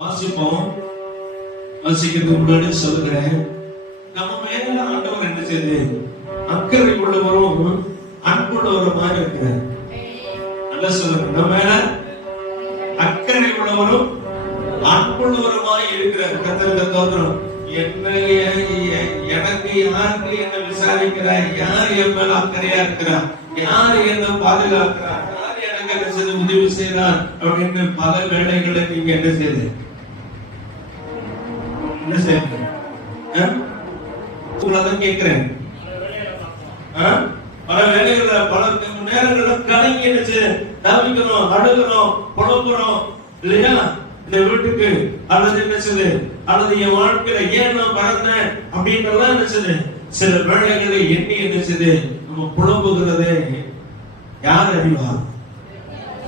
வாசிப்போம். வாசிக்கிறதுக்கு முன்னாடி சொல்லுகிறேன், நம்ம மேல ஆண்டவர் என்ன செய்து அக்கறை உள்ளவரும் அன்புள்ளவருமாக இருக்கிறார். நல்லா சொல்லுங்க, நம்ம மேல அக்கறை உள்ளவரும் அன்புள்ளவருமாய் இருக்கிறார். கர்த்தருக்கு ஸ்தோத்திரம். எனக்கு யாருக்கு என்ன விசாரிக்கிறார், யார் என் மேல அக்கறையா இருக்கிறார், யார் என்ன பாதுகாக்கிறார், யார் எனக்கு என்ன செய்து உதவி செய்யறார் அப்படின்னு பல வேளைகளை நீங்க என்ன செய்யுது என்ன செய்யுங்க உங்களதான் கேட்கிறேன். பல வேலைகள்ல பல நேரங்கள்ல கலங்கி என்ன செய்ய தவிக்கணும், அழுகணும், புலம்புறோம் இல்லையா? இந்த வீட்டுக்கு அல்லது என்ன செய்யுது, அல்லது என் வாழ்க்கையில ஏன் நான் பிறந்தேன் அப்படின்றலாம் என்ன செய்யுது, சில வேலைகளை எண்ணி என்ன செய்யுது நம்ம புலம்புகிறதே யார் அறிவா?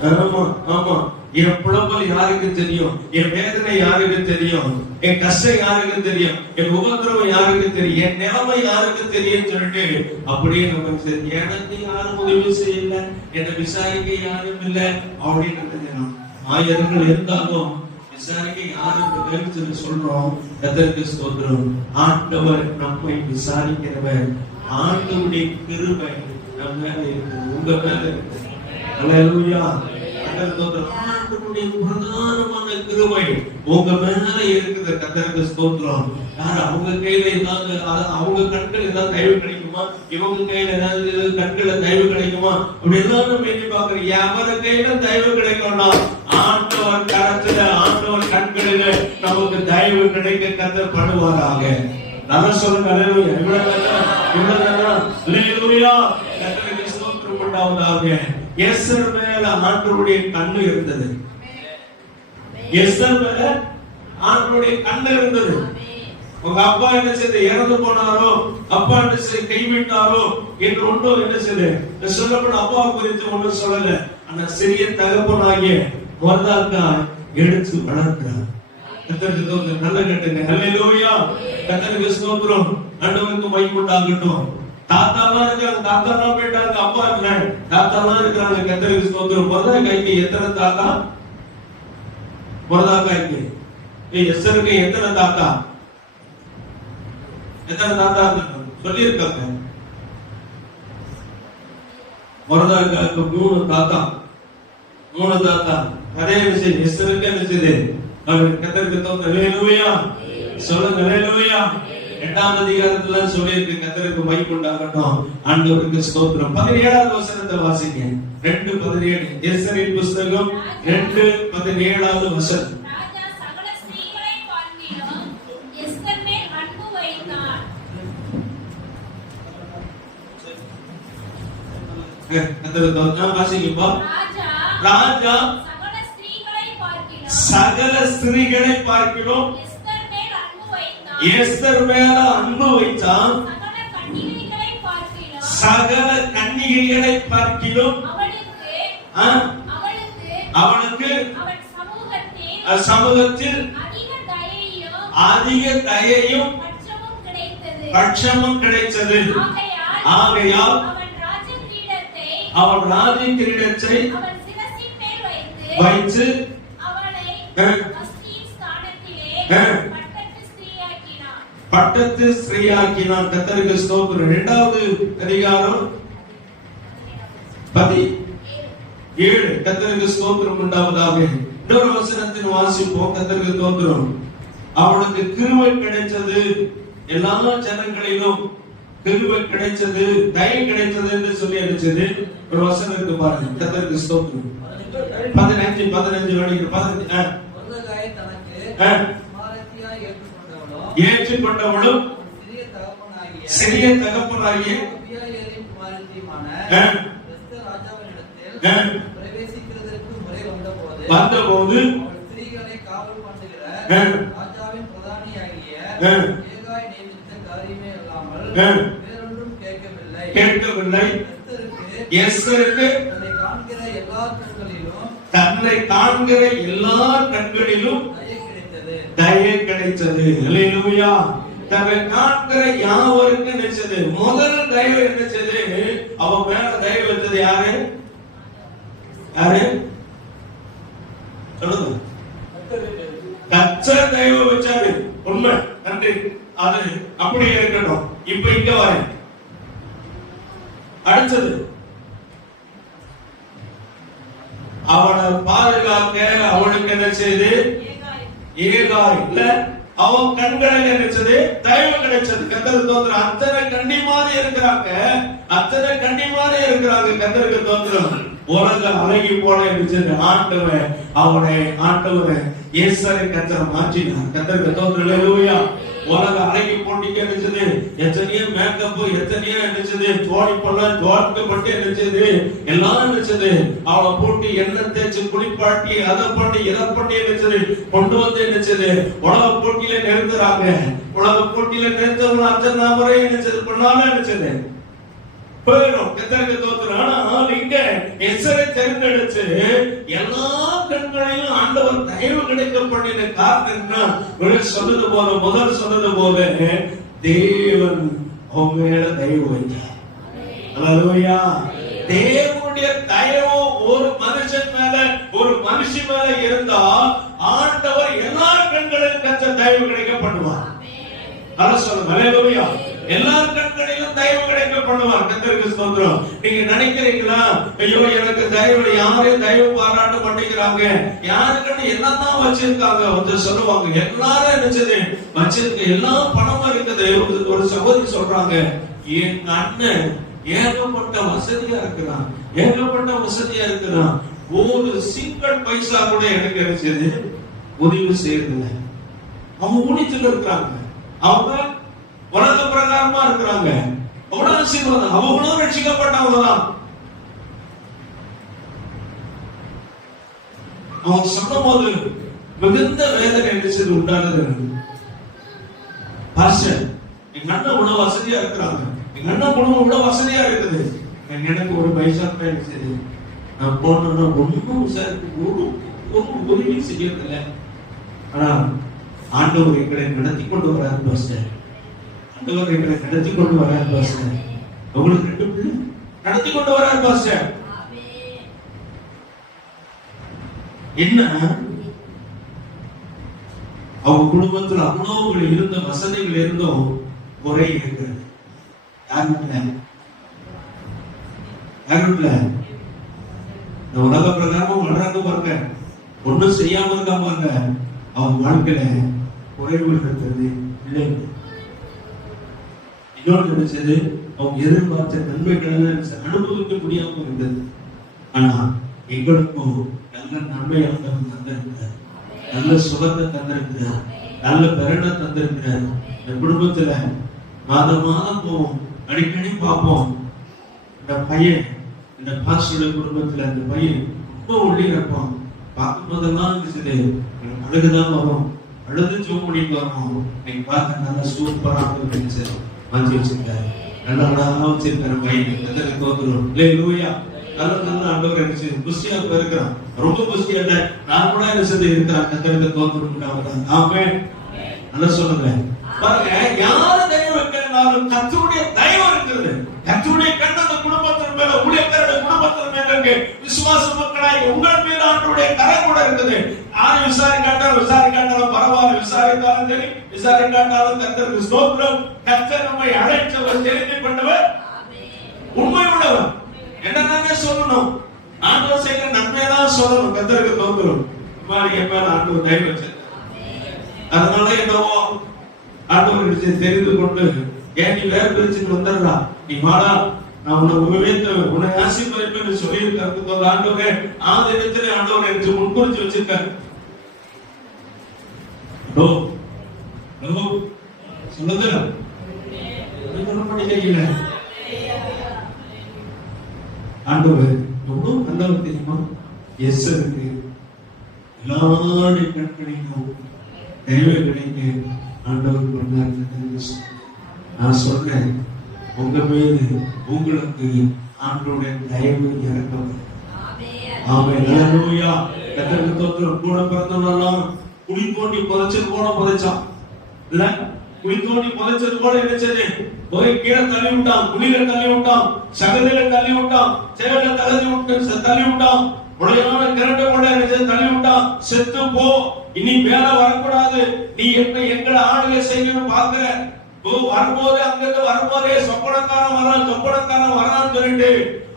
ஆமா ஆமா, என் புலம்பல் யாருக்கு தெரியும், என் வேதனை யாருக்கு தெரியும், என் கஷ்டம் யாருக்கு தெரியும், என் உபத்திரவம் யாருக்கு தெரியும், என் நிலைமை யாருக்கு தெரியும் சொல்லிட்டு அப்படியே நம்ம எனக்கு யாரும் உதவி செய்யல, என்னை விசாரிக்க யாரும் இல்லை அப்படின்னு ஆயிரங்கள் இருந்தாலும் விசாரிக்க யாருக்கு சொல்றோம். கர்த்தருக்கு ஸ்தோத்திரம். ஆண்டவர் நம்மை விசாரிக்கிறவர். ஆண்டவருடைய கிருபை நம்ம மேல இருக்கு, உங்க மேல இருக்கு. அல்லேலூயா. ஆண்டவருடைய பிரதானமான கிருபை உங்க மேல இருக்குது. கர்த்தருக்கு ஸ்தோத்திரம். யார் அவங்க கையில ஏதாவது, அவங்க கண்கள் ஏதாவது தயவு கிடைக்குமா, இவங்க கையில ஏதாவது கண்கள தயவு கிடைக்குமா அப்படி எல்லாம் நம்ம எண்ணி பாக்குறோம். எவர கையில தயவு கிடைக்கும்னா ஆண்டவர் கரத்துல, ஆண்டவர் கண்களில நமக்கு தயவு கிடைக்க கர்த்தர் பண்ணுவாராக. நல்லா சொல்லுங்க. அல்லேலூயா. அல்லேலூயா. கர்த்தருக்கு ஸ்தோத்திரம் உண்டாவதாக. எஸ்தர் மேல ஆண்டவருடைய கண்ணு இருந்தது. எஸ்தர் மேல ஆண்டவருடைய கண்ணு இருந்தது. உங்க அப்பா என்ன செய்து இறந்து போனாரோ, அப்பா என்ன செய்து கைவிட்டாரோ என்று ஒன்றும் என்ன செய்து சொல்லப்படும் அப்பா குறித்து ஒன்றும் சொல்லல. ஆனா சிறிய தகப்பனாகிய மொர்தெகாய் எடுத்து வளர்க்கிறார். கர்த்தருக்கு நல்ல கேட்டுங்க. அல்லேலூயா. கர்த்தருக்கு ஸ்தோத்திரம். ஆண்டவருக்கு மகிமை உண்டாகட்டும். தாத்தாலாம் இருக்காங்க, தாத்தாலாம் போயிட்டாங்க, அப்பா இல்ல, தாத்தாலாம் இருக்கிறாங்க. கர்த்தருக்கு ஸ்தோத்திரம். மொர்தெகாய்க்கு எத்தனை தாத்தா? மொர்தெகாய்க்கு எஸ்தருக்கு எத்தனை தாத்தா? எத்தனை தாத்தா சொல்லி இருக்காங்க? மொர்தெகாய்க்கு 3 தாத்தா. 3 தாத்தா. அதே விஷயம் எஸ்தருக்கு என்ன செய்து கர்த்தருக்கு ஸ்தோத்திரம். அல்லேலூயா. சொல்லுங்க. அல்லேலூயா. 8ஆம் அதிகாரத்துல சொல்லி இருக்கு. கர்த்தருக்கு மகிமை உண்டாகட்டும். ஆண்டவருக்கு ஸ்தோத்திரம். 17வது வசனத்தை வாசிங்க. 2:17. எஸ்தரின் புத்தகம் 2:17வது வசனம். ராஜா சகல ஸ்திரீகளை பார்க்கிறோம் எஸ்தர் மேல அன்பு வைத்தான். சகல கன்னிகைகளை பார்க்கிறோம் அவனுக்கு சமூகத்தில் அதிக தயையும் பட்சமும் கிடைத்தது. ஆகையால் அவன் ராஜ கிரீடத்தை வைத்து பட்டத்து ஸ்ரீயாக்கினான். கர்த்தருக்கு ஸ்தோத்திரம். 2வது அதிகாரம் 17. கர்த்தருக்கு ஸ்தோத்திரம் உண்டாவதாக. இன்னொரு வசனத்தின் வாசிப்போம். கர்த்தருக்கு ஸ்தோத்திரம். அவனுக்கு கிருபை கிடைச்சது, எல்லா ஜனங்களிலும் கிருபை கிடைச்சது, தயை கிடைச்சது என்று சொல்லி அடிச்சது ஒரு வசனம் இருக்கு பாருங்க. கர்த்தருக்கு ஸ்தோத்திரம். 15 15 ஏற்றுக்கொண்டவளும் சிறிய தகப்பனாகிய வந்தபோது கேட்கவில்லை. எஸ்தருக்கு தன்னை காண்கிற எல்லா கண்களிலும் தயை கிடைத்தது. அல்லேலூயா. தன்னை காண்கிற யாவருக்கு நினைச்சது. முதல் தயவு நினைச்சது, அவன் மேல தயவு வச்சது யாரு? யாரு சொல்லுங்க. கர்த்தர் தயவு வச்சாரு. உண்மை, நன்றி. அது அப்படியே இருக்கட்டும். இப்ப இங்க வரேன். அடுத்தது, அவனை பாதுகாக்க அவனுக்கு என்ன செய்து? ஏகாய் இல்ல, அவன் கண்களில் நினைச்சது தயவு கிடைச்சது. கர்த்தருக்கு தோத்திரம். அத்தனை கண்ணி மாதிரி இருக்கிறாங்க, அத்தனை கண்ணி மாதிரி இருக்கிறாங்க. கர்த்தருக்கு தோத்திரம். உலகம் அழகி போல இருந்துச்சு. ஆண்டவர் அவனை இயேசுவை கர்த்தர் மாற்றினார். கர்த்தருக்கு தோத்திரம். ஹல்லேலூயா. உலகம் அழகி போட்டிக்கு இருந்துச்சு. எத்தனையோ மேக்கப், எத்தனையோ இருந்துச்சு. தோடி போல தோட்டப்பட்டு இருந்துச்சு. எல்லாம் இருந்துச்சு. அவளை போட்டு எண்ணெய் தேய்ச்சி குளிப்பாட்டி அதை பண்ணி இதை பண்ணி இருந்துச்சு. கொண்டு வந்து இருந்துச்சு. உலக போட்டியில நிறுத்துறாங்க. உலக போட்டியில நிறுத்தவங்க அத்தனை முறை இருந்துச்சு பண்ணாலும் இருந்துச்சு. போயிடும். கர்த்தருக்கு தோத்திரம். ஆனா இங்க எஸ்ஸரை தேர்ந்தெடுத்து எல்லா கண்களிலும் ஆண்டவர் தயவு கிடைக்க பண்ணின காரணம் சொன்னது போல, முதல் சொன்னது போல, தேவன் அவங்க மேல தயவு வைத்தார். ஹல்லேலூயா. தேவனுடைய தயவு ஒரு மனுஷன் மேல, ஒரு மனுஷி மேல இருந்தா ஆண்டவர் எல்லா கண்களிலும் கர்த்தர் தயவு கிடைக்க பண்ணுவார். ஹல்லேலூயா. எல்லா கண்களிலும் தயவு கிடைக்க பண்ணுவார். கர்த்தருக்கு ஸ்தோத்திரம். நீங்க நினைக்கிறீங்களா, ஐயோ எனக்கு தயவு, யாரையும் தயவு பாராட்ட மாட்டேங்கிறாங்க, யாருக்குன்னு என்னதான் வச்சிருக்காங்க வந்து சொல்லுவாங்க. எல்லாரும் நினைச்சது வச்சிருக்க எல்லா பணமும் இருக்குது. ஒரு சகோதரி சொல்றாங்க, என் அண்ணன் ஏகப்பட்ட வசதியா இருக்கிறான், ஏகப்பட்ட வசதியா இருக்கிறான், ஒரு சிங்கிள் பைசா கூட எனக்கு நினைச்சது உதவி செய்யறதில்லை. அவங்க ஊழியத்தில் இருக்கிறாங்க, அவங்க உலக பிரகாரமா இருக்கிறாங்க. அவ்வளவு ஆசீர்வாதம். அவங்களும் ரட்சிக்கப்பட்டவங்கதான். அவங்க சொன்ன போது மிகுந்த வேதனை அடிச்சது உண்டானது. பாஸ்டர், எங்க அண்ணன் இவ்வளவு வசதியா இருக்கிறாங்க, எங்க அண்ணன் குடும்பம் இவ்வளவு வசதியா இருக்குது, எனக்கு ஒரு பைசா கிடைச்சது. நான் போனோம்னா ஒன்னும் விசாரித்து ஒரு உதவி செய்யறதில்லை. ஆனா ஆண்டவர் எங்களை நடத்தி கொண்டு வராரு பாஸ்டர். ஆண்டவர் எங்களை நடத்தி கொண்டு வராரு பாஸ்டர். உங்களுக்கு 2 பிள்ளை நடத்தி கொண்டு வராரு பாஸ்டர். என்ன அவங்க குடும்பத்தில் அவ்வளவு இருந்த வசதிகள் இருந்தும் குறை இருக்கிறது. இந்த உலக பிரகாரமும் வளர்றாங்க பாருங்க, ஒன்னும் செய்யாம இருக்காம பாருங்க, அவங்க வாழ்க்கையில குறைவுகள் இருக்கிறது இல்லை. இன்னொன்று நினைச்சது, அவங்க எதிர்பார்த்த நன்மைகளை அனுபவிக்க முடியாம இருந்தது. ஆனா எங்களுக்கும் நல்ல நன்மையாக தந்திருக்கிறார், நல்ல சுகத்தை தந்திருக்கிறார், நல்ல பெருனை தந்திருக்கிறார். இந்த குடும்பத்துல மாதம் போவோம், அடிக்கடி பார்ப்போம். இந்த பையன், இந்த பாஸ்டருடைய குடும்பத்துல இந்த பையன் ரொம்ப ஒளி இருப்பான். பார்க்கும் போதெல்லாம் இருந்துச்சு, அழுகுதான் வரும், அழுது ஜூம் பண்ணிட்டு வரணும். நீங்க பார்க்க நல்லா சூப்பராக மாற்றி வச்சிருக்காரு, நல்லா அழகா வச்சிருக்காரு பையன். தோத்துரும். நல்ல நல்ல ஆண்டவர் இருந்துச்சு, புஷ்டியா இருக்கிறான். ரொம்ப புஷ்டியா இல்ல, நான் கூட இருக்கிறான். கத்தருக்கு தோத்துரும். ஆமே, நல்லா சொல்லுங்க. பாருங்க, யாரு தயவு வைக்கிறனாலும் கர்த்தருடைய தயவு இருக்கிறது. கர்த்தருடைய கண் அந்த குடும்பத்தின் மேல, ஊழியக்காரருடைய குடும்பத்தின் மேல இருக்கு. விசுவாச மக்களாய் உங்கள் மீது ஆண்டவருடைய கரை கூட இருக்குது. யாரு விசாரிக்காட்டாலும் பரவாயில்ல, விசாரித்தாலும் சரி, விசாரிக்காட்டாலும் கர்த்தருக்கு ஸ்தோத்திரம். கர்த்தர் நம்மை அழைத்தவர், தெரிந்து கொண்டவர், உண்மை உள்ளவர். என்னதானே சொல்லணும், ஆண்டவர் செய்கிற நன்மையதான் சொல்லணும். கர்த்தருக்கு தோத்துரும். ஆண்டவர் தயவு வச்சிருக்காரு. அதனால என்னவோ ஆண்டவர் தெரிந்து கொண்டு, ஏன் நீ வேற பிரிச்சுட்டு வந்துடுறா, நீ வாடா, நான் உன்னை ஆசீர்வதிப்பேன்னு சொல்லியிருக்காரு ஆண்டவரே. ஆதினத்திலே ஆண்டவர் எனக்கு முன்குறிச்சு வச்சிருக்காரு. சொல்லுங்க, ஆண்டவர் எவ்வளவு நல்லவர் தெரியுமா? எஸ்ஸருக்கு எல்லாருடைய கண்களையும் தயவு கிடைக்க ஆண்டவர் பண்ணார். நான் சொல்றேன், உங்க மீது உங்களுக்கு ஆண்டவருடைய தயவு இறக்கம். ஹல்லேலூயா. கர்த்தருக்கு ஸ்தோத்திரம். கூட பிறந்தவனெல்லாம் குழி தோண்டி புதைச்சது போல புதைச்சான் இல்ல, குழி தோண்டி புதைச்சது போல நினைச்சது போய் கீழே தள்ளி விட்டான், குழியில தள்ளி விட்டான், சகதியில தள்ளி விட்டான், சேவல தள்ளி விட்டான். உடையான கிரண்ட கொள்ள தள்ளி விட்டா, செத்து போ, இனி மேல வரக்கூடாது, நீ எங்களை ஆளுகை செய்யணும் பாக்குற வரும்போது அங்கிருந்து வரும்போதே சொப்பனக்காரன் வரான்னு சொல்லிட்டு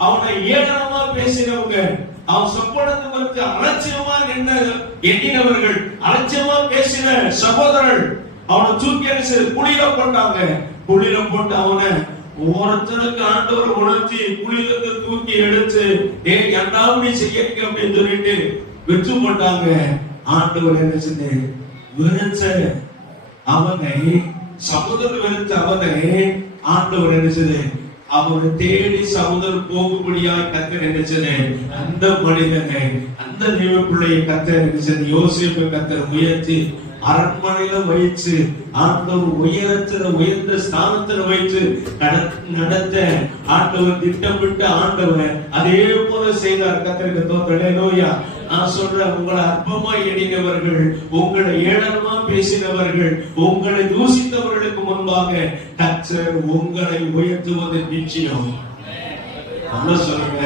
அவனை ஏளனமா பேசினவங்க, அவன் சொப்பனத்துக்கு அலட்சியமா எண்ணினவர்கள், அலட்சியமா பேசின சகோதரர்கள் அவனை தூக்கி அடிச்சு குளிர போட்டாங்க. குளிர போட்டு அவனை ஒவ்வொருத்தருக்கு ஆண்டவர் உணர்த்தி குளிரத்தை தூக்கி எடுத்து என்ன செய்ய அப்படின்னு சொல்லிட்டு வெற்று போட்டாங்க. ஆண்டவர் என்ன செஞ்சு வெறுச்ச அவனை, சகோதரர் வெறுத்த அவனை ஆண்டவர் என்ன செய்து அவரை தேடி சகோதரர் போகும்படியாய் கர்த்தர் என்ன செய்து அந்த மனிதனை, அந்த தேவ பிள்ளையை கர்த்தர் என்ன செய்து யோசேப்பை கர்த்தர் உயர்த்தி அரண்மனையில வைத்து ஆண்டவர் உயர்ந்த ஸ்தானத்துல வைத்து நடத்த ஆண்டவர் திட்டமிட்ட ஆண்டவர் அதே போல செய்தார். கர்த்தருக்கு ஸ்தோத்திரம். ஹல்லேலூயா. நான் சொல்றேன், உங்களை அற்பமா எண்ணினவர்கள், உங்களை ஏளனமா பேசினவர்கள், உங்களை தூசித்தவர்களுக்கு முன்பாக கர்த்தர் உங்களை உயர்த்துவது நிச்சயம். சொல்லுங்க,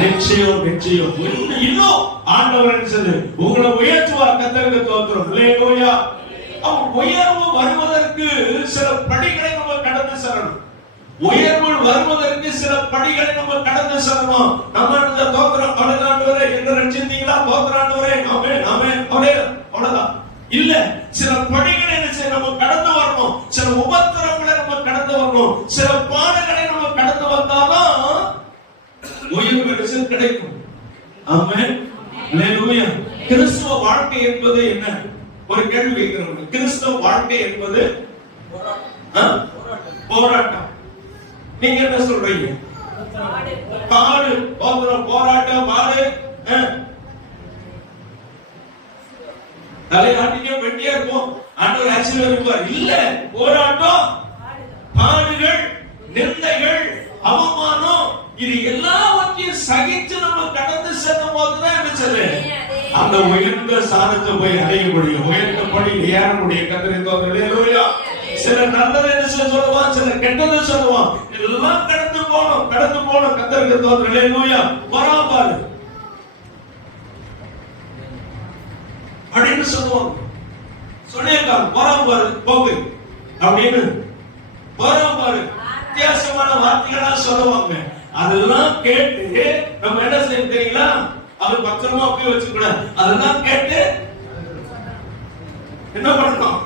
நிச்சயம் நிச்சயம். இன்னும் ஆண்டவர் உங்களை உயர்த்துவார். கர்த்தருக்கு ஸ்தோத்திரம். ஹல்லேலூயா. உயர்வு வருவதற்கு சில படிகளை நம்ம கடந்து செல்லணும். உயர்வு வருவதற்கு சில படிகளை நம்ம கடந்து செல்லணும். நம்ம இந்த தோத்திரம் பலனாண்டவரே என்ன ரட்சித்தீங்களா, தோத்திராண்டவரே ஆமென் ஆமென் அவ்வளவுதான் இல்ல. சில படிகளை நம்ம கடந்து வரணும், சில உபத்திரங்களை நம்ம கடந்து வரணும், சில பாடுகளை நம்ம கடந்து வந்தாலும் உயர்வு கிடைக்கும். ஆமென் ஹல்லேலூயா. கிறிஸ்துவ வாழ்க்கை என்பது என்ன? ஒரு கேள்வி கேட்கிறோம். கிறிஸ்துவ வாழ்க்கை என்பது போராட்டம். நீங்க என்ன சொல்றீங்க? பாடு, போராட்டம், பாடு. தலையாட்டிக்கே வெட்டியா இருக்கும், ஆண்டவர் ஆசீர்வதிப்பார். இல்ல, போராட்டம், பாடுகள், நிந்தைகள், அவமானம், இது எல்லாவற்றையும் சகிச்சு நம்ம கடந்து செல்லும் போதுதான் என்ன சொல்ல அந்த உயர்ந்த சாதத்தை போய் அடைய முடியும், உயர்ந்த படி ஏற முடியும். கர்த்தருக்கு ஸ்தோத்திரம். ஹல்லேலூயா. சில நல்லதை என்ன சொல்லுவான், சில கெட்டதை சொல்லுவான், இதெல்லாம் கடந்து போனோம். கர்த்தருக்கு ஸ்தோத்திரம். ஹல்லேலூயா. வராபாரு அப்படின்னு சொல்லுவாங்க. சொல்லியிருக்காங்க, வராபாரு போகு அப்படின்னு வராபாரு வித்தியாசமான வார்த்தைகளா சொல்லுவாங்க. அதெல்லாம் கேட்டு நம்ம என்ன செய்ய தெரியுங்களா, அது பத்திரமா போய் வச்சுக்கூடாது. அதெல்லாம் கேட்டு என்ன பண்ணணும்,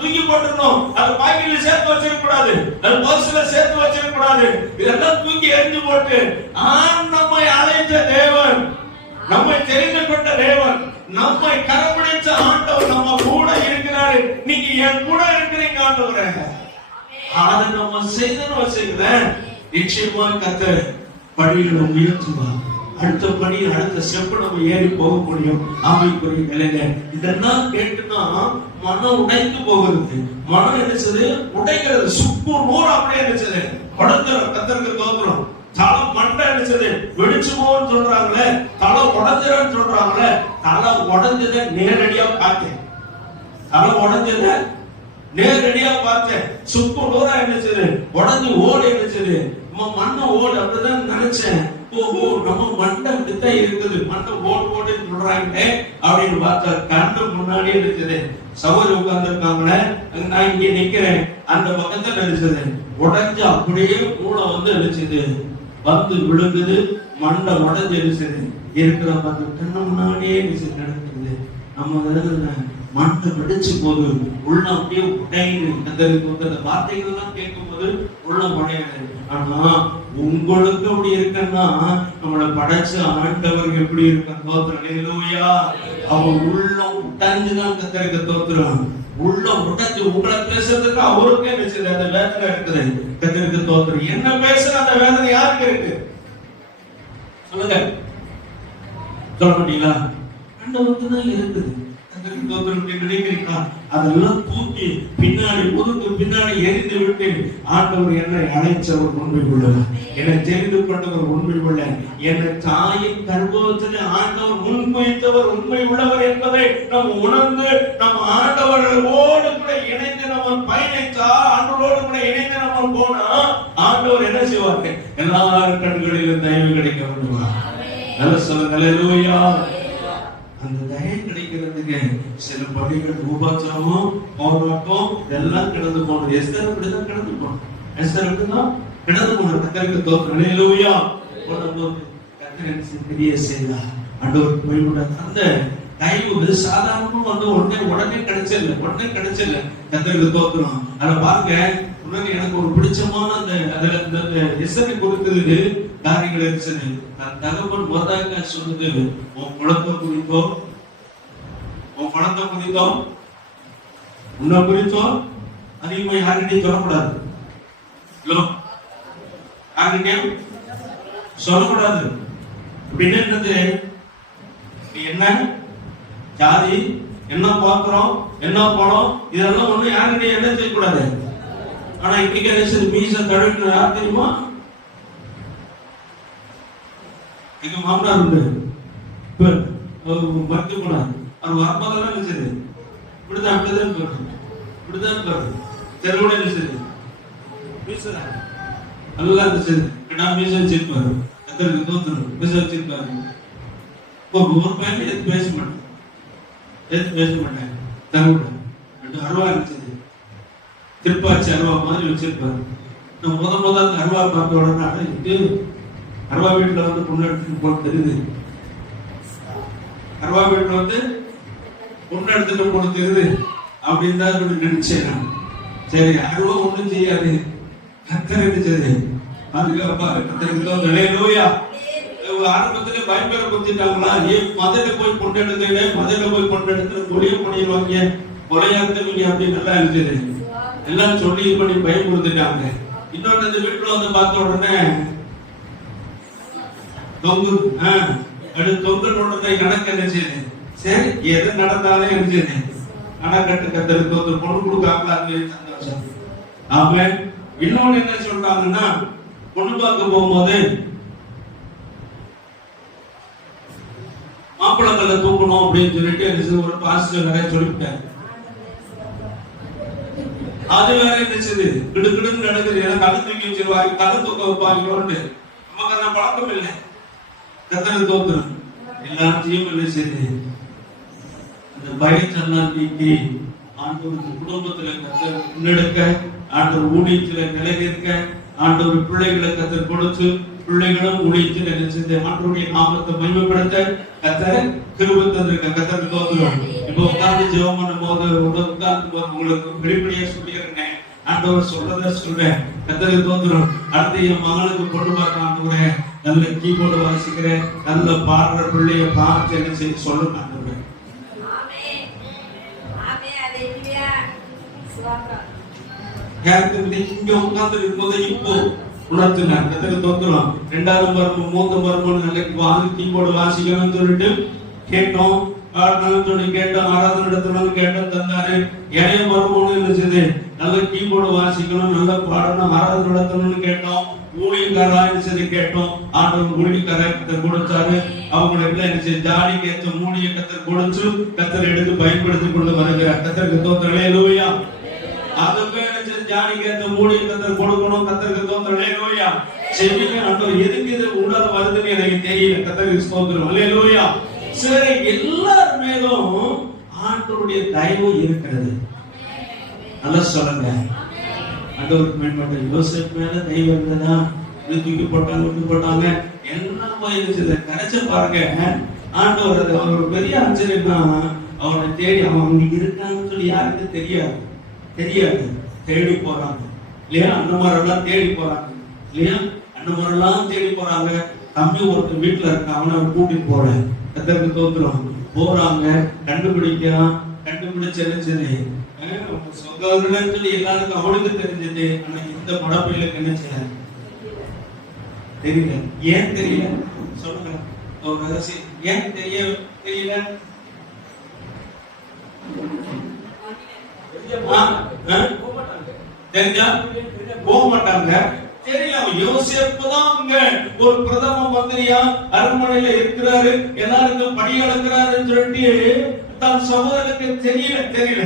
தூக்கி போட்டுறணும். அது பாக்கெட்ல சேர்த்து வச்சிருக்க கூடாது, அது பர்ஸ்ல சேர்த்து வச்சிருக்க கூடாது. இதெல்லாம் தூக்கி எரிஞ்சு போட்டு நம்மை அழைத்த தேவன், நம்மை தெரிந்து கொண்ட தேவன், நம்மை கரப்பிடிச்ச ஆண்டவர் நம்ம கூட இருக்கிறாரு. நீங்க என் கூட இருக்கிறீங்க ஆண்டவரே. அதை நம்ம செய்கிறேன். நிச்சயமா கர்த்தர் படிகளை உயர்த்துவார். அடுத்த படி, அடுத்த ஸ்டெப் நம்ம ஏறி போக முடியும் ஆவிக்குரிய நிலையில. இதெல்லாம் கேட்டுனா மனம் உடைந்து போகிறது. மனம் என்னது உடைக்கிறது, சுக்கு நூறு அப்படியே என்னது உடஞ்சிடும். கர்த்தருக்கு ஸ்தோத்திரம். தலை மண்டை என்னது வெடிச்சுமோன்னு சொல்றாங்களே, தலை உடஞ்சிடன்னு சொல்றாங்களே. தலை உடஞ்சதை நேரடியா பார்த்தேன். தலை உடஞ்சதை நேரடியா பார்த்தேன். சுக்கு நூறா என்னது உடஞ்சு ஓடு என்னது மண்ணை ஓடு அப்படிதான் நினைச்சேன். ஓஹோ, நம்ம மண்டை அப்படித்தான் இருக்குது, மண்டை ஓடு சொல்றாங்களே அப்படின்னு பார்த்தா கண்ணு முன்னாடியே இருக்குது. சகோதரி உட்கார்ந்து இருக்காங்களே, நான் இங்க நிக்கிறேன், அந்த பக்கத்துல நினைச்சது உடஞ்சு அப்படியே மூளை வந்து நினைச்சது வந்து விழுங்குது. மண்டை உடஞ்சு நினைச்சது இருக்கிற பார்த்து கண்ணு முன்னாடியே நடக்குது. நம்ம மண்டை வெடிச்சு போது உள்ள அப்படியே உடையுது. அந்த வார்த்தைகள் எல்லாம் கேட்கும் போது உள்ள உடையுது. ஆனா உங்களுக்கு அப்படி இருக்குன்னா நம்மளை படைச்ச ஆண்டவர் எப்படி இருக்க, அவன் உள்ள உடைஞ்சுதான் கர்த்தருக்கு ஸ்தோத்திரம். உள்ள உடைஞ்சு உங்களை பேசுறதுக்கு அவருக்கே வச்சது அந்த வேதனை இருக்குது. கர்த்தருக்கு ஸ்தோத்திரம். என்ன பேசுற அந்த வேதனை யாருக்கு இருக்கு சொல்லுங்க, சொல்ல மாட்டீங்களா? ஆண்டவருக்கு தான் இருக்குது. அதெல்லாம் தூக்கி பின்னாடி முதுகு பின்னாடி எரிந்து விட்டு ஆண்டவர் என்னை அழைச்சவர் உண்மை உள்ளவர், என்னை தெரிந்து கொண்டவர் உண்மை உள்ள, என்னை தாயின் கர்ப்பத்தில் ஆண்டவர் முன்வைத்தவர் உண்மை உள்ளவர் என்பதை நாம் உணர்ந்து நம் ஆண்டவர்களோடு கூட இணைந்து நம்ம பயணித்தா, ஆண்டவரோடு கூட இணைந்து நம்ம போனா ஆண்டவர் என்ன செய்வார்கள், எல்லாரும் கண்களிலும் தயவு கிடைக்க விடுவார். நல்ல சொல்லுங்க அல்லேலூயா. அந்த தயம் கிடைக்கிறதுக்கு சில பள்ளிகள் உபாச்சாரமும் போராட்டம் இதெல்லாம் கடந்து போனது. எஸ்தர் அப்படிதான் கடந்து போனோம். எஸ்தர் அப்படிதான் கடந்து போனோம். கர்த்தருக்கு ஸ்தோத்திரம் அல்லேலூயா. கர்த்தர் பெரிய செய்தார். ஆண்டவருக்கு போய்விட அந்த தயவு சாதாரணமா உடனே கிடைச்சல கர்த்தருக்கு ஸ்தோத்திரம். அத பாருங்க, உடனே எனக்கு ஒரு பிடிச்சமான அந்த எஸ்தரை குறித்தது காரியங்கள் இருந்துச்சு. தன் தகவல் மொதல்ல சொன்னது, உன் குழந்தை குறித்தோ உன்னை குறித்தோ அதிகமா யாருக்கிட்டையும் சொல்லக்கூடாது. யாருக்கிட்டையும் சொல்லக்கூடாது. அப்படின்னு என்னது, நீ என்ன ஜாதி, என்ன பாக்குறோம், என்ன படம், இதெல்லாம் ஒண்ணு யாருக்கிட்டையும் என்ன செய்யக்கூடாது. ஆனா இன்னைக்கு மீச தழுவின யார் தெரியுமா? எங்க மாமனார் உண்டு, மறுக்க போனார். அவர் வரும்போதெல்லாம் இருந்துச்சு இப்படிதான் தெருவுட இருந்துச்சு, நல்லா இருந்துச்சு. மீச வச்சிருப்பாரு. கத்தருக்கு தோத்துரும். மீச வச்சிருப்பாரு. ஒரு பையன் எது பேச மாட்டேன். தெருவுட 2 அருவா இருந்துச்சு. திருப்பாச்சி அருவா மாதிரி வச்சிருப்பாரு. நான் முதல் அந்த அருவா பார்த்த உடனே அருவா வீட்டுல வந்து பொண்ணு எடுத்துட்டு போட்டு தெரியுது. அருவா வீட்டுல வந்து பொண்ணு எடுத்துட்டு போட்டு தெரியுது அப்படின்னு தான் நினைச்சேன். சரி, அருவா ஒண்ணும் செய்யாது. கத்தர் இருந்துச்சு. ஆரம்பத்துல பயங்கர குத்திட்டாங்களா, மதுரை போய் பொண்ணு எடுத்து கொலைய பண்ணிடுவாங்க, கொலையாக்குவீங்க அப்படின்னு நல்லா இருந்தது. எல்லாம் சொல்லி பண்ணி பயமுறுத்திட்டாங்க. இன்னொரு அந்த வீட்டுல வந்து பார்த்த உடனே தொங்குன்னு கணக்கு இருந்துச்சு. சரி, எது நடந்தாலும் இருந்துச்சு. ஆனா கத்தருக்கு ஒரு பொண்ணு கொடுக்காமல சந்தோஷம். ஆமா. இன்னொன்னு என்ன சொல்றாங்கன்னா, பொண்ணு பார்க்க போகும்போது மாப்பிள்ளை தூக்கணும் அப்படின்னு சொல்லிட்டு ஒரு பாஸ்டர் நிறைய சொல்லிவிட்டாரு. அது வேற இருந்துச்சு. கிடுக்கிடுன்னு நடக்குது. ஏன்னா கதை தூக்கி வச்சிருவாங்க, கதை தூக்க வைப்பாங்களோன்னு. நமக்கு அந்த பழக்கம் இல்லை. கத்தருக்கு தோத்துரும். எல்லாத்தையும் இல்லை செய்து அந்த பயத்தெல்லாம் நீக்கி ஆண்டவர் குடும்பத்துல கத்தர் முன்னெடுக்க, ஆண்டவர் ஊழியத்துல நிலைநிற்க, ஆண்டவர் பிள்ளைகளை கத்தர் கொடுத்து பிள்ளைகளும் ஊழியத்தில் என்ன செய்து ஆண்டவருடைய நாமத்தை மகிமைப்படுத்த கத்தர் கிருபை தந்திருக்க. கத்தருக்கு தோத்துரும். இப்ப உட்கார்ந்து ஜெபம் பண்ணும் போது உங்களுக்கு வெளிப்படையா சொல்லிடுறேன். ஆண்டவர் சொல்றத சொல்றேன். கத்தருக்கு தோத்துரும். அடுத்த என் மகனுக்கு பொண்ணு பார்க்க ஆண்டவரே, நல்ல கீபோர்டு வாசிக்கிறேன், நல்ல பாடுற பிள்ளைய பார்த்து என்ன செய்ய சொல்லுங்க ஆண்டவரே. இங்க உட்கார்ந்து இருக்கும்போது இப்போ உணர்த்தினார். கத்தருக்கு தோத்துரும். 2வது மர்மம் 3வது மர்மம் நல்ல கீபோர்டு வாசிக்கணும்னு சொல்லிட்டு கேட்டோம். கேட்டோம். ஆராதனை நடத்தணும்னு கேட்டோம், தந்தாரு. இளைய மர்மம் இருந்துச்சு. நல்ல கீபோர்டு வாசிக்கணும், நல்ல பாடணும், ஆராதனை நடத்தணும்னு கேட்டோம். ஊழியக்காரா இருந்துச்சு கேட்டோம். ஆண்டவர் ஊழியக்கார கத்தர் கொடுத்தாரு. அவங்களுக்கு என்ன ஜாலிக்கு ஏற்ற மூலிய கத்தர் கொடுத்து கத்தர் எடுத்து பயன்படுத்தி கொண்டு வருகிறார். கத்தருக்கு தோத்திரம் அல்லேலூயா. அதுக்கு ஜாலிக்கு ஏற்ற மூலிய கத்தர் கொடுக்கணும். கத்தருக்கு தோத்திரம் அல்லேலூயா. செவிங்க ஆண்டவர் எதுக்கு இது உணர வருதுன்னு எனக்கு தெரியல. கத்தருக்கு ஸ்தோத்திரம் அல்லேலூயா. சரி, எல்லார் மேலும் ஆண்டவருடைய தயவு இருக்கிறது. நல்லா சொல்லுங்க. ஆண்டவருக்கு மேம்பட்ட யோசேப்பு மேல தெய்வம் இருந்ததா? தூக்கி போட்டாங்க. என்ன போயிருச்சு கரைச்ச பாருங்க. ஆண்டவர் ஒரு பெரிய ஆச்சரியம்னா, அவனை தேடி அவன் அங்க இருக்கான்னு சொல்லி யாருக்கு தெரியாது. தேடி போறாங்க இல்லையா? அந்த மாதிரி எல்லாம் தேடி போறாங்க இல்லையா? அந்த மாதிரி எல்லாம் தேடி போறாங்க. தம்பி ஒருத்தர் வீட்டுல இருக்க, அவனை கூட்டிட்டு போறேன். கத்தருக்கு தோத்துரும். போறாங்க, கண்டுபிடிக்கிறான். கண்டுபிடிச்சு என்ன சொந்தம் சொல்லி எல்லாருக்கும் அவனுக்கு தெரிஞ்சது. ஆனா இந்த மடப்பையிலுக்கு என்ன செய்ய தெரியல. ஏன் தெரியல சொல்லுங்க. ஒரு ரகசியம். ஏன் தெரியல? தெரிஞ்சா போக மாட்டாங்க. தெரியும். யோசேப்பு தான் அங்க ஒரு பிரதம மந்திரியா அரண்மனையில இருக்கிறாரு, எல்லாருக்கும் படி அளக்கிறாருன்னு சொல்லிட்டு தன் சகோதரனுக்கு தெரியல.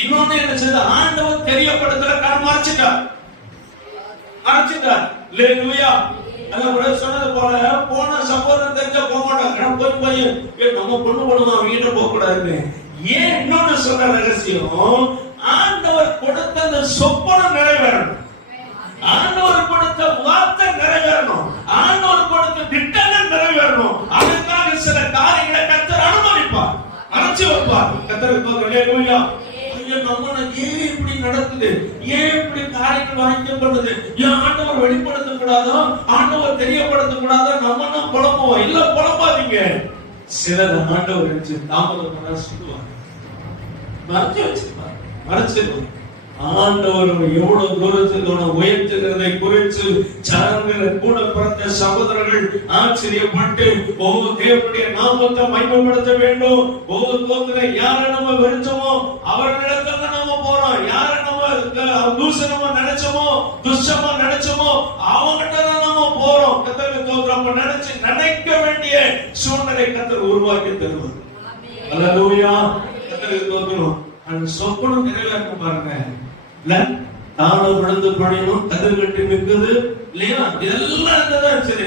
இன்னொன்னு என்ன செய்த, ஆண்டவர் தெரியப்படுத்துற மறைச்சிட்டார். அல்லேலூயா. சொன்னது போல போன சம்பவம் தெரிஞ்சா போக மாட்டாங்க. போய் நம்ம பொண்ணு போடுமா வீட்டை போக கூடாது. ஏன் இன்னொன்னு சொன்ன ரகசியம், ஆண்டவர் கொடுத்த அந்த சொப்பனம் நிறைவேறணும், ஆண்டவர் கொடுத்த வார்த்தை நிறைவேறணும், ஆண்டவர் கொடுத்த திட்டங்கள் நிறைவேறணும். அதுக்காக சில காரியங்களை கர்த்தர் அனுமதிப்பார், மறைச்சு வைப்பார். கர்த்தருக்கு ஏன் இப்படி நடக்குது, ஏன் இப்படி காரியங்கள் வாங்கிக்கப்படுது, ஏன் ஆண்டவர் வெளிப்படுத்த கூடாதோ, ஆண்டவர் தெரியப்படுத்த கூடாதோ, நம்ம குழப்பம் இல்ல. குழப்பாதீங்க. சிலர் ஆண்டவர் நினைச்சு தாமதம் பண்ண சொல்லுவாங்க, மறைச்சு வச்சிருப்பாங்க, மறைச்சிருவாங்க. ஆண்டவர் எவ்வளவு தூரத்துக்கு உயர்த்துகிறதை குறித்து சரங்களை கூட பிறந்த சகோதரர்கள் ஆச்சரியப்பட்டு தேவனுடைய நாமத்தை மகிமைப்படுத்த வேண்டும். கோத்திர யாரை நம்ம வெறுச்சோமோ அவர்களிடத்துல நம்ம போறோம், யாரை நம்ம தூசணமா நினைச்சோமோ துஷ்டமா நினைச்சோமோ அவங்கிட்ட தான் நம்ம போறோம். கர்த்தருக்கு நம்ம நினைக்க வேண்டிய சூழ்நிலை கர்த்தர் உருவாக்கி தருவார். அல்லேலூயா. கர்த்தருக்கு அந்த சொப்பனம் நிறைவேற்ற பாருங்க. தாளம் விழுந்து பணியும் கதிர் கட்டி நிற்குது இல்லையா, இதெல்லாம் சரி.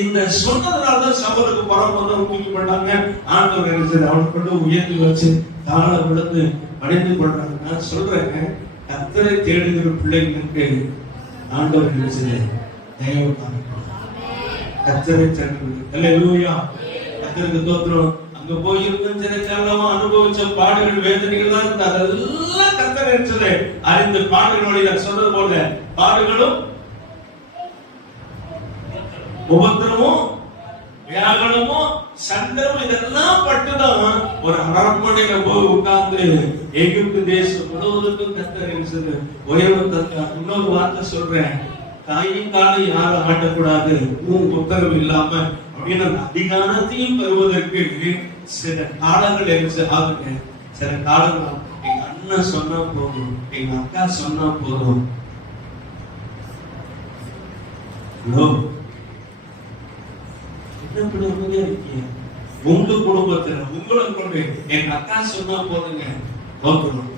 இந்த சொன்னதுனாலதான் சபருக்கு பரவாயில்ல ஊக்கிப்பட்டாங்க. ஆண்டவர் நினைச்சது அவனை கொண்டு உயர்த்தி வச்சு தாளம் விழுந்து அடைந்து கொள்றாங்க. நான் சொல்றேன், கர்த்தரை தேடுகிற பிள்ளைகளுக்கு ஆண்டவர் நினைச்சது தயவு காமிப்பார். கர்த்தரை தேடுகிறது. அல்லேலூயா. கர்த்தருக்கு ஸ்தோத்திரம். அங்க போயிருக்கும் சில காலமா அனுபவிச்ச பாடுகள் வேதனைகள் தான் இருந்து அதெல்லாம் கர்த்தர் நினைச்சது அறிந்து பாடுகள் வழியில சொல்றது போல பாடுகளும் உபத்திரமும் வியாகனமும் சங்கரமும் இதெல்லாம் பட்டுதான் ஒரு அரண்மனையில போய் உட்கார்ந்து எகிப்து தேசம் முழுவதுக்கும் கர்த்தர் நினைச்சது உயர்வு தந்தார். இன்னொரு வார்த்தை சொல்றேன், தாயும் காலம் யாரும் ஆட்டக்கூடாது உத்தரவு இல்லாம அப்படின்னு அதிகாரத்தையும் பெறுவதற்கு சில காலங்கள் ஆகுங்க. சில காலங்கள் எங்க அண்ணன் சொன்னா போதும், எங்க அக்கா சொன்னா போதும். என்ன பண்ணி இருக்கீங்க உங்க குடும்பத்துல உங்களை கொண்டு எங்க அக்கா சொன்னா போதுங்க நோக்கணும்.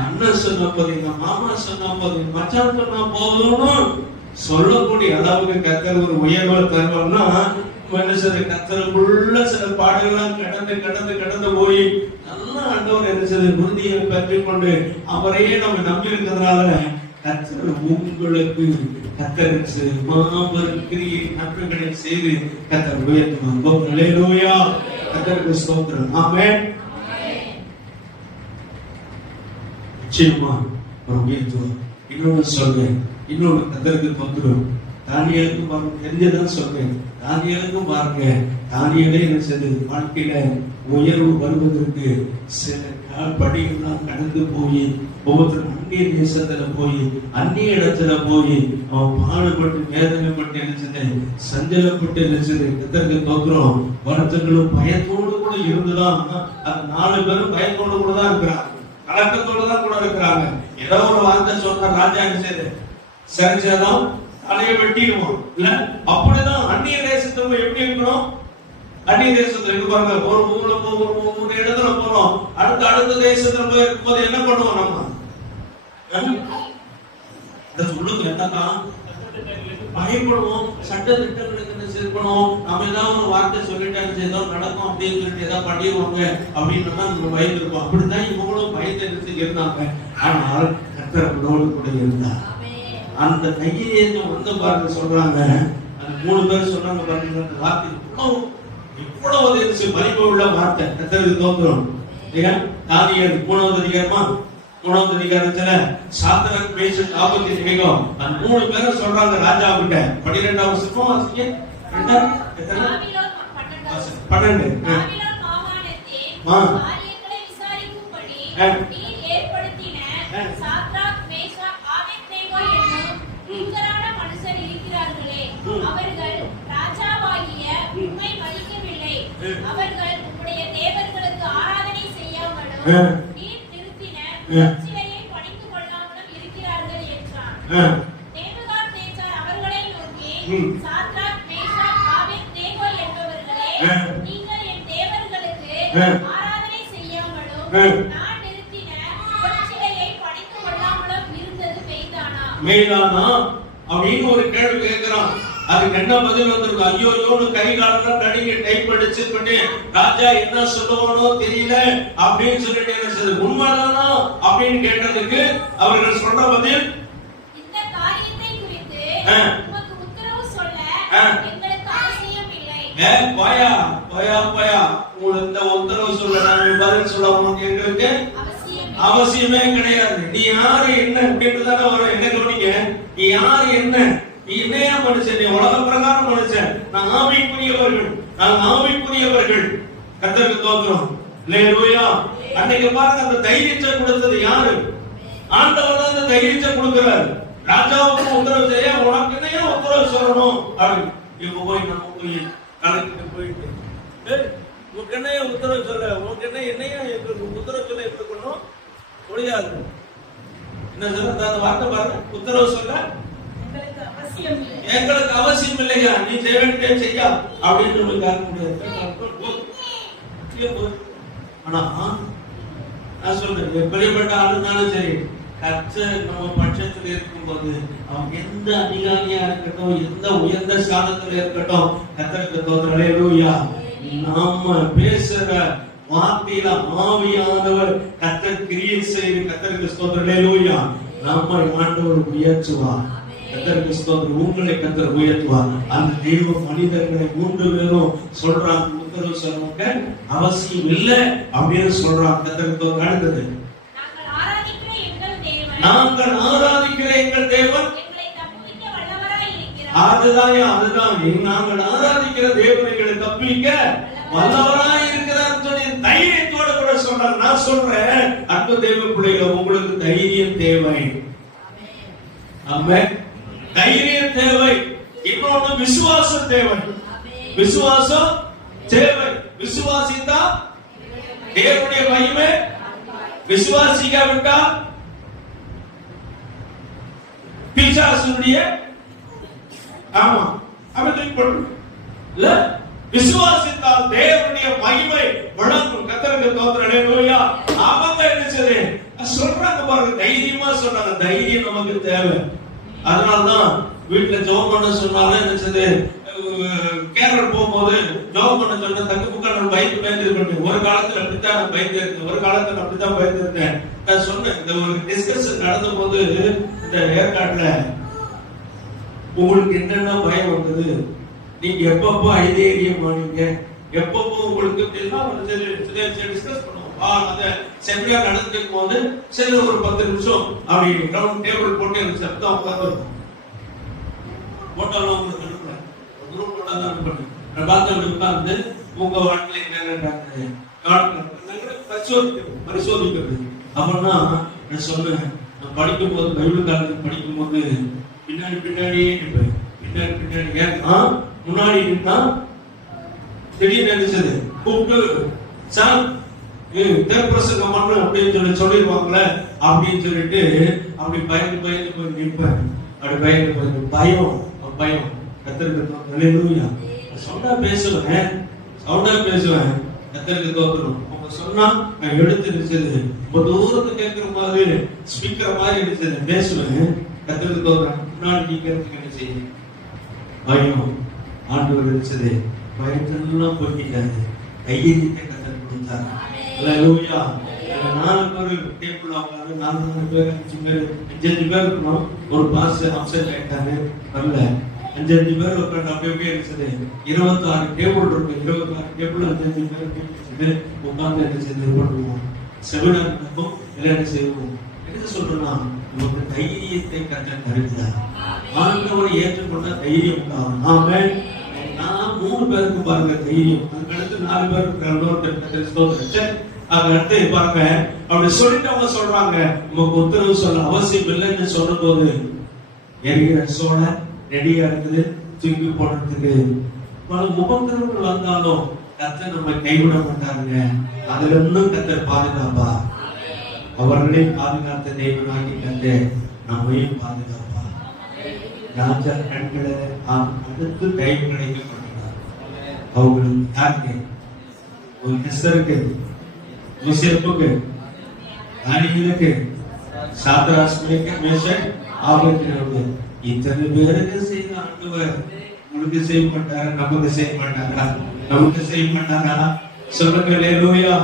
அண்ணன் சொன்ன போது, எங்க மாமா சொன்ன போது, மச்சான் சொன்னா போதும்னு சொல்லக்கூடிய அளவுக்கு கர்த்தர் ஒரு உயர்வை தருவார்னா மனுஷரை கர்த்தருக்குள்ள சில பாடுகளாம் கடந்து போய் நல்லா ஆண்டவர் நினைச்சது உறுதியை பெற்றுக்கொண்டு அவரையே நம்ம நம்பி இருக்கிறதுனால கர்த்தர் உங்களுக்கு கர்த்தர் மாபெரும் கிரியை நன்மைகளை செய்து கர்த்தர் உயர்த்துவார். அல்லேலூயா. கர்த்தருக்கு ஸ்தோத்திரம். ஆமென். நிச்சயமா ஒரு உயர்த்துவார். இன்னொன்னு சொல்றேன், இன்னொரு கர்த்தருக்கு ஸ்தோத்திரம். தானியேலுக்கும் பாருங்க, தெரிஞ்சதான் சொல்றேன். தானியேலுக்கும் பாருங்க, தானியேலே நினைச்சது வாழ்க்கையில உயர்வு வருவதற்கு சில படிகள்லாம் கடந்து போய் ஒவ்வொருத்தரும் அந்நிய தேசத்துல போய் அந்நிய இடத்துல போய் அவன் பாடுபட்டு வேதனைப்பட்டு நினைச்சது, சஞ்சலப்பட்டு நினைச்சது. கர்த்தருக்கு ஸ்தோத்திரம். வருத்தங்களும் பயத்தோடு கூட இருந்துதான் அது 4 பேரும் பயத்தோடு கூட தான் இருக்கிறாங்க, கலக்கத்தோடு தான் கூட இருக்கிறாங்க. ஏதோ ஒரு வார்த்தை சொன்ன ராஜா நினைச்சது சரிச்சதான் தலையை வெட்டிடுவோம் இல்ல. அப்படிதான் அந்நிய தேசத்துல எப்படி இருக்கிறோம், அந்நிய தேசத்துல இருக்கு பாருங்க, ஒரு ஊர்ல ஒரு இடத்துல போறோம், அடுத்த தேசத்துல போய் இருக்கும்போது என்ன பண்ணுவோம் நம்ம சொல்லுங்க, என்னன்னா பயப்படுவோம், சட்ட திட்டங்களுக்கு சேர்க்கணும், நம்ம ஏதாவது ஒரு வார்த்தை சொல்லிட்டாங்க ஏதோ நடக்கும் அப்படின்னு சொல்லிட்டு ஏதாவது பண்ணிடுவாங்க அப்படின்னு தான் நம்ம பயந்துருப்போம். அப்படிதான் இவங்களும் பயந்து இருந்தாங்க. ஆனால் கர்த்தரோடு கூட இருந்தார். அந்த தைரியம் வந்து பாருங்க சொல்றாங்க, அந்த 3 பேர் சொன்னாங்க பாருங்க, அந்த வார்த்தை இவ்வளவு மதிப்பு உள்ள வார்த்தை. கர்த்தருக்கு ஸ்தோத்திரம். தானியேல் 3வது அதிகாரமா 3வது அதிகாரத்துல சாத்ராக் மேஷாக் ஆபேத்நேகோ அந்த 3 பேர் சொல்றாங்க ராஜா கிட்ட. 12வது வசனம் வாசிங்க. 12 காரியங்களை விசாரிக்கும்படி நீர் ஏற்படுத்தின சாத்ராக் மேஷாக் ஆபேத்நேகோ என்னும் உத்தரான மனுஷர் இருக்கிறார்களே, அவர்கள் ராஜாவாகிய உம்மை மதிக்கவில்லை, அவர்கள் உம்முடைய தேவர்களுக்கு ஆராதனை செய்யாமலும் நீர் நிறுத்தின கற்சிலையை பணிந்து கொள்ளாமலும் இருக்கிறார்கள் என்றான். நேபுகாத்நேச்சார் அவர்களை நோக்கி, சாத்ராக் மேஷாக் ஆபேத்நேகோ என்பவர்களே, நீங்கள் என் தேவர்களுக்கு ஆராதனை செய்யாமலும் நான் நிறுத்தின கற்சிலையை பணிந்து கொள்ளாமலும் இருந்தது மெய்தானா? அப்படின்னு ஒரு கேள்வி கேட்கிறான். அதுக்கு என்ன பதில் வந்திருக்கு? ஐயோயோன்னு கை காலெல்லாம் நடுங்கி டைப் அடிச்சு பண்ணி ராஜா என்ன சொல்லுவானோ தெரியல அப்படின்னு சொல்லிட்டு என்ன செய்யுது, உண்மைதானா அப்படின்னு கேட்டதுக்கு அவர்கள் சொல்ற பதில், இந்த காரியத்தை குறித்து உமக்கு உத்தரவு சொல்ல எங்களுக்கு அவசியம் இல்லை. போயா போயா போயா, உங்களுக்கு இந்த உத்தரவு சொல்ல நான் பதில் சொல்ல எங்களுக்கு அவசியமே கிடையாது. நீ யாரு என்ன அப்படின்றதான வரும். என்ன கவனிங்க, நீ யாரு என்ன, நீ என்னையா மனுஷன், நீ உலக பிரகாரம் மனுஷன், நான் ஆவிக்குரியவர்கள், நான் ஆவிக்குரியவர்கள். கர்த்தருக்கு ஸ்தோத்திரம். அல்லேலூயா. அன்னைக்கு பாருங்க, அந்த தைரியத்தை கொடுத்தது யாரு? ஆண்டவர் தான் அந்த தைரியத்தை கொடுக்கிறார். ராஜாவுக்கு உத்தரவு செய்ய உனக்கு என்னையா உத்தரவு சொல்லணும் அப்படின்னு. இப்ப போய் நம்ம போய் கலெக்டர் போயிட்டு உனக்கு என்னையா உத்தரவு சொல்ல, உனக்கு என்னையா உத்தரவு சொல்ல எப்படி பண்ணணும் முடியாது. என்ன சொல்ற அந்த வார்த்தை பாருங்க, உத்தரவு சொல்ல எங்களுக்கு அவசியம் இல்லையா, நீ செய்ய வேண்டிய செய்யா அப்படின்னு சொல்லி கேட்க முடியாது. ஆனா நான் சொல்றேன், எப்படிப்பட்ட ஆளுனாலும் சரி, கர்த்தர் நம்ம பட்சத்தில் இருக்கும்போது அவன் எந்த அதிகாரியா இருக்கட்டும், எந்த உயர்ந்த ஸ்தானத்துல இருக்கட்டும், கர்த்தருக்கு ஸ்தோத்திரம். அல்லேலூயா. நாம பேசுற வார்த்தையில ஆவியானவர் கர்த்தர் கிரியை செய்து கர்த்தருக்கு ஸ்தோத்திரம். அல்லேலூயா. நம்மை ஆண்டவர் உயர்த்துவார். கர்த்தருக்கு ஸ்தோத்திரம். உங்களை கர்த்தர் உயர்த்துவார். அந்த தெய்வ மனிதர்களை 3 பேரும் சொல்றாங்க, உத்தரவு சொல்லுங்க அவசியம் இல்லை அப்படின்னு சொல்றாங்க. கர்த்தருக்கு ஸ்தோத்திரம். அடுத்தது, நாங்கள் ஆராதிக்கிற எங்கள் தேவன் அதுதான் நாங்கள் ஆராதிக்கிற தேவன் எங்களை தப்பிக்க வல்லவராய் இருக்கிறார் சொல்லி தைரியத்தோட கூட சொல்றார். நான் சொல்றேன், அன்பு தேவ பிள்ளைகள், உங்களுக்கு தைரியம் தேவை. ஆமென். தைரியம் தேவை. இன்னொன்று விசுவாசம் தேவை. விசுவாசம் தேவை. விசுவாசித்தா தேவனுடைய மகிமை, விசுவாசிக்காவிட்டா பிசாசுடைய ஆமா அவன் இல்ல. விசுவாசித்தால் தேவனுடைய மகிமை வழங்கும். கர்த்தருக்கு ஸ்தோத்திரம். அல்லேலூயா. அவங்க என்ன செய்து சொல்றாங்க பாருங்க, தைரியமா சொல்றாங்க. தைரியம் நமக்கு தேவை. அதனாலதான் வீட்டுல ஜெபம் பண்ண சொன்னாலும் என்ன செய்து, கேரளா போகும்போது ஜெபம் பண்ண சொன்ன தக்கு புக்கான பயந்து இருக்கேன். ஒரு காலத்துல அப்படித்தான் நான் பயந்து இருக்கேன், ஒரு காலத்துல அப்படித்தான் பயந்து இருக்கேன். நான் சொன்னேன், இந்த ஒரு டிஸ்கஷன் நடந்த போது இந்த ஏற்காட்டுல உங்களுக்கு என்னென்ன பயம் வந்தது, நீங்க எப்பப்போ ஐதேரியம் ஆனீங்க, எப்பப்போ உங்களுக்கு டிஸ்கஸ் பண்ணுவோம். அந்த செமினார் நடந்துட்டு போது சரி ஒரு 10 நிமிஷம் அப்படி ரவுண்ட் டேபிள் போட்டு எனக்கு சத்தம் உட்காந்து போட்டோலாம் உங்களுக்கு அனுப்புறேன், குரூப்ல தான் அனுப்புறேன். நான் பார்த்து உட்கார்ந்து உங்க வாழ்க்கையில என்னென்ன பரிசோதிக்கிறது. அப்படின்னா நான் சொன்னேன், நான் படிக்கும் போது பைபிள் காலேஜ் படிக்கும் போது பின்னாடியே நிற்பேன். பின்னாடி ஏன் முன்னாடி நின்னா திடீர்னு நினைச்சது கூப்பிட்டு சார் தேர்ப்பிரசங்கம் பண்ணு அப்படின்னு சொல்லிடுவாங்களே அப்படின்னு சொல்லிட்டு அப்படி பயந்து போய் நிற்பேன். அப்படி பயந்து பயம் கத்தருக்கு அல்லேலூயா. சவுண்டா பேசுவேன் கத்தருக்கு தோற்றணும். அவங்க சொன்னா நான் எடுத்து இருந்தது ரொம்ப தூரத்து கேட்கிற மாதிரி ஸ்பீக்கர் மாதிரி இருந்தது பேசுவேன். கத்தருக்கு தோற்றேன். முன்னாடி நீக்கிறதுக்கு என்ன செய்யும் பயம். ஆண்டவர் இருந்தது பயத்தெல்லாம் போய்க்காது. கையெழுத்தை கத்தர் கொடுத்தாரு. அல்லேலூயா. 4 பேர் டேபிள் உட்கார்ந்து 4 பேர் 5 பேர் இருக்கணும். ஒரு பாஸ் அப்செட் ஆயிட்டாரு, வரல. 5 பேர் உட்காந்து அப்படியே இருந்தது. 26 டேபிள் இருக்கு. 26 டேபிள் 5 பேர் உட்கார்ந்து என்ன செய்து பண்ணுவோம். செமினார் நடக்கும். என்ன செய்வோம். என்ன சொல்றேன்னா, நமக்கு தைரியத்தை கத்தர் தருகிறார். ஆண்டவரை ஏற்றுக்கொண்ட தைரியம் உண்டாகும். ஆமென். நான் 3 பேருக்கு பாருங்க தைரியம். அதுக்கடுத்து 4 பேருக்கு அடுத்து பாருங்க. அப்படி சொல்லிட்டு அவங்க சொல்றாங்க, நமக்கு உத்தரவு சொல்ல அவசியம் இல்லைன்னு சொல்ற போது எரிகிற சோழ ரெடியா இருக்குது தூக்கி போடுறதுக்கு. பல முகத்திரங்கள் வந்தாலும் கர்த்தர் நம்ம கைவிட மாட்டாருங்க. அதுல இன்னும் கர்த்தர் பாதுகாப்பா. அவர்களை பாதுகாத்த தெய்வனாகி கர்த்தர் நம்மையும் பாதுகாப்பா. ராஜா கண்களை அடுத்து டைம் கிடைக்க மாட்டார். அவங்களுக்கு யாருக்கு ஒரு கிறிஸ்தருக்கு யோசேப்புக்கு தானியேலுக்கு சாத்ராக் மேஷக் ஆபத்து. இத்தனை பேருக்கு செய்த ஆண்டவர் உங்களுக்கு செய்ய மாட்டாரா? நமக்கு செய்ய மாட்டாரா? நமக்கு செய்ய மாட்டாரா? சொல்லுங்க அல்லேலூயா.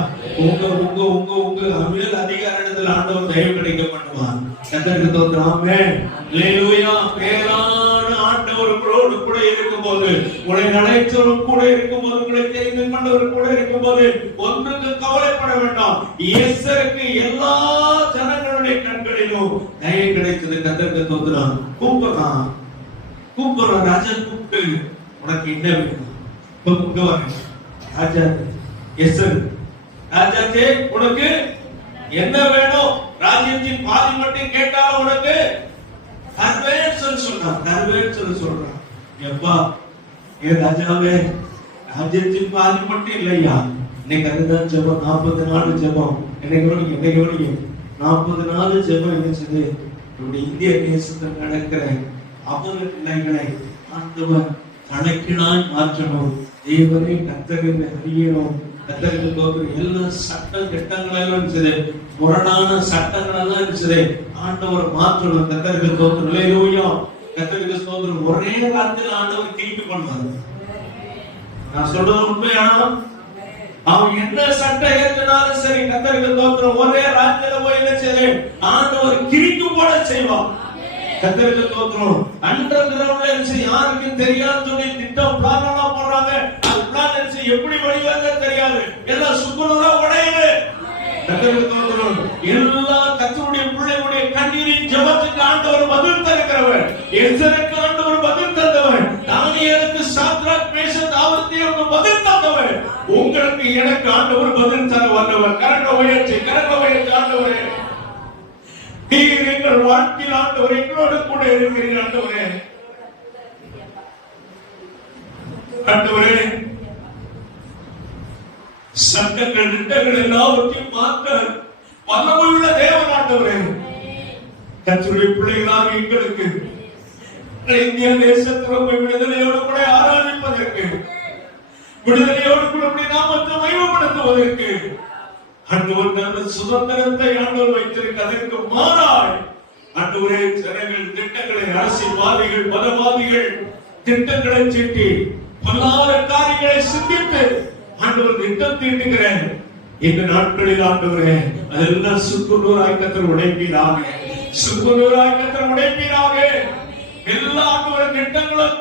உங்க உங்க உங்க உங்க மேல் அதிகார இடத்துல ஆண்டவர் தயவு கிடைக்க பண்ணுவான். கர்த்தருக்கு ஸ்தோத்திரம். ஆமென். அல்லேலூயா. மேலான ஆண்டவர் உங்களோடு கூட இருக்கும்போது, உங்களை அழைத்தவர் கூட இருக்கும்போது, உங்களை தெரிந்து கொண்டவர் கூட இருக்கும்போது ஒன்றுக்கு கவலைப்பட வேண்டாம். எஸ்தருக்கு எல்லா ஜனங்களுடைய கண்களிலும் தயவு கிடைத்தது. கர்த்தருக்கு ஸ்தோத்திரம். கூப்பிடுறான் ராஜா, கூப்பிட்டு உனக்கு என்ன வேணும்? இங்க வாங்க ராஜா. எஸ்தர் ராஜாக்கே, உனக்கு என்ன வேணும்? ராஜ்யத்தின் பாதி மட்டும் கேட்டாலும் உனக்கு தருவேன் சொல்றான். எப்பா ஏ ராஜாவே, ராஜ்யத்தின் பாதி மட்டும் இல்லையா? இன்னைக்கு அதுதான் ஜெபம். 40 நாள் ஜெபம். என்னைக்கு 40 நாள் ஜெபம். என்ன செய்து நம்முடைய இந்திய தேசத்தில் நடக்கிற அவல நிலைகளை ஆண்டவர் கணக்கினாய் மாற்றணும். தேவனை கர்த்தரை அறியணும். கர்த்தருக்கு எல்லா சட்ட திட்டங்களெல்லாம் இருந்துச்சு, முரணான சட்டங்களெல்லாம் இருந்துச்சு. ஆண்டவர் மாற்றணும். கர்த்தருக்கு ஸ்தோத்திரம். அல்லேலூயா. கர்த்தருக்கு ஸ்தோத்திரம். ஒரே ராத்திரில ஆண்டவர் திருப்பி பண்ணுவார். நான் சொல்றது உண்மையானா? அவன் என்ன சட்டம் ஏற்றினாலும் சரி, கர்த்தருக்கு ஸ்தோத்திரம், ஒரே ராத்திரில போய் என்ன செய்ய ஆண்டவர் கிழிக்கு போட செய்வான். கர்த்தருக்கு ஸ்தோத்திரம். அண்டர் கிரவுண்ட்ல யாருக்கும் தெரியாது சொல்லி திட்டம் பிளான் எல்லாம் போடுறாங்க. அது பிளான் எப்படி வழியாக தெரியாது, எல்லாம் சுக்குநூறா உடையுது. கர்த்தருக்கு ஸ்தோத்திரம். எல்லா கர்த்தருடைய பிள்ளைகளுடைய கண்ணீரின் ஜெபத்துக்கு ஆண்டவர் பதில் தருகிறவர். எஸ்தருக்கு ஆண்டவர் பதில் தந்தவர். தானியேலுக்கு சாத்ராக் மேஷக் ஆபேத்நேகோவுக்கு பதில் தந்தவர். உங்களுக்கு எனக்கு ஆண்டவர் பதில் தர வந்தவர். கரங்களை உயர்த்தி ஆண்டவரே, நீர் எங்கள் வாழ்க்கையில் ஆண்டவர் எங்களோடு கூட இருக்கிறீர். ஆண்டவரே, சட்டங்கள் திட்டங்கள் எல்லாவற்றையும் மாற்ற வல்லமையுள்ள தேவன் ஆண்டவரே. கர்த்தருடைய பிள்ளைகளாக எங்களுக்கு இந்திய தேசத்தில் விடுதலையோடு கூட ஆராதிப்பதற்கு, விடுதலையோடு கூட நாமத்தை மகிமைப்படுத்துவதற்கு ஆண்டவர் நல்ல சுதந்திரத்தை ஆண்டவர் வைத்திருக்க, அதற்கு மாறாய் ஆண்டவரே ஜனங்கள் திட்டங்களை, அரசியல்வாதிகள், மதவாதிகள் திட்டங்களை தீட்டி பல்லாத காரியங்களை சிந்தித்து ஆண்டவர் திட்டம் தீட்டுகிறேன். இந்த நாட்களில் ஆண்டவரே அதெல்லாம் சுக்குநூறாய் கர்த்தர் உடைப்பீராக. எல்லா ஆண்டவர் திட்டங்களும்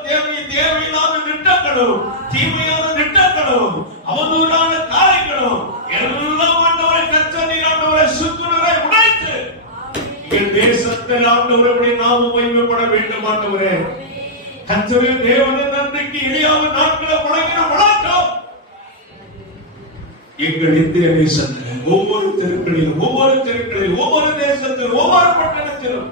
தேவையில்லாத திட்டங்களும், தீமையான திட்டங்களும், அவதூறான காரியங்களும் எல்லாம் ஆண்டவரை கர்த்தர் ஆண்டவரை சுக்குநூறை உடைத்து எங்கள் தேசத்தில் ஆண்டவருடைய நாமம் மகிமைப்பட வேண்டும். ஆண்டவரே கர்த்தரே, தேவனின் நன்றிக்கு எளியாவின் நாட்களை முழங்கின முழக்கம் எங்கள் இந்திய தேசத்தில் ஒவ்வொரு தெருக்களிலும், ஒவ்வொரு தேசத்திலும், ஒவ்வொரு பட்டணத்திலும்,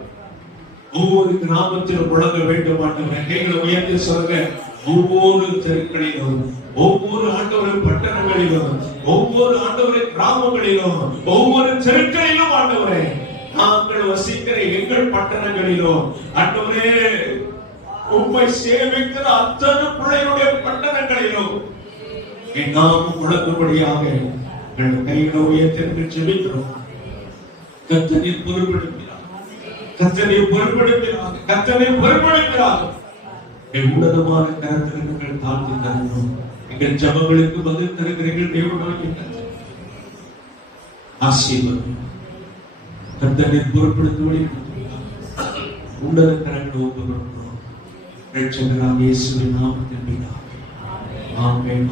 ஒவ்வொரு கிராமத்திலும் முழங்க வேண்டும். ஆண்டவரே எங்களை உயர்த்தி சொல்லுங்க. ஒவ்வொரு தெருக்களிலும், ஒவ்வொரு ஆண்டவரின் பட்டணங்களிலும், ஒவ்வொரு ஆண்டவரின் கிராமங்களிலும், ஒவ்வொரு தெருக்களிலும் ஆண்டவரே நாங்கள் வசிக்கிற எங்கள் பட்டணங்களிலும் ஆண்டவரே உம்மை சேவிக்கிற அத்தனை பிள்ளைகளுடைய பட்டணங்களிலும் என் நாமம் முழங்கும்படியாக எங்கள் கைகளை உயர்த்தி ஜெபிக்கிறோம். கர்த்தரை பொறுப்படுத்துகிறார். என் உன்னதமான கரத்தில் நாங்கள் தாழ்த்தி தருகிறோம். எங்கள் ஜெபங்களுக்கு பதில் தருகிறீர்கள். தேவனாகிய கர்த்தர் ஆசீர்வதியும். கர்த்தரை பொறுப்படுத்தும்படி உன்னத கரங்களை ஒப்புக்கொள்கிறோம். ரட்சகராகிய இயேசுவின் நாமத்தில் பிதாவே. ஆமென்.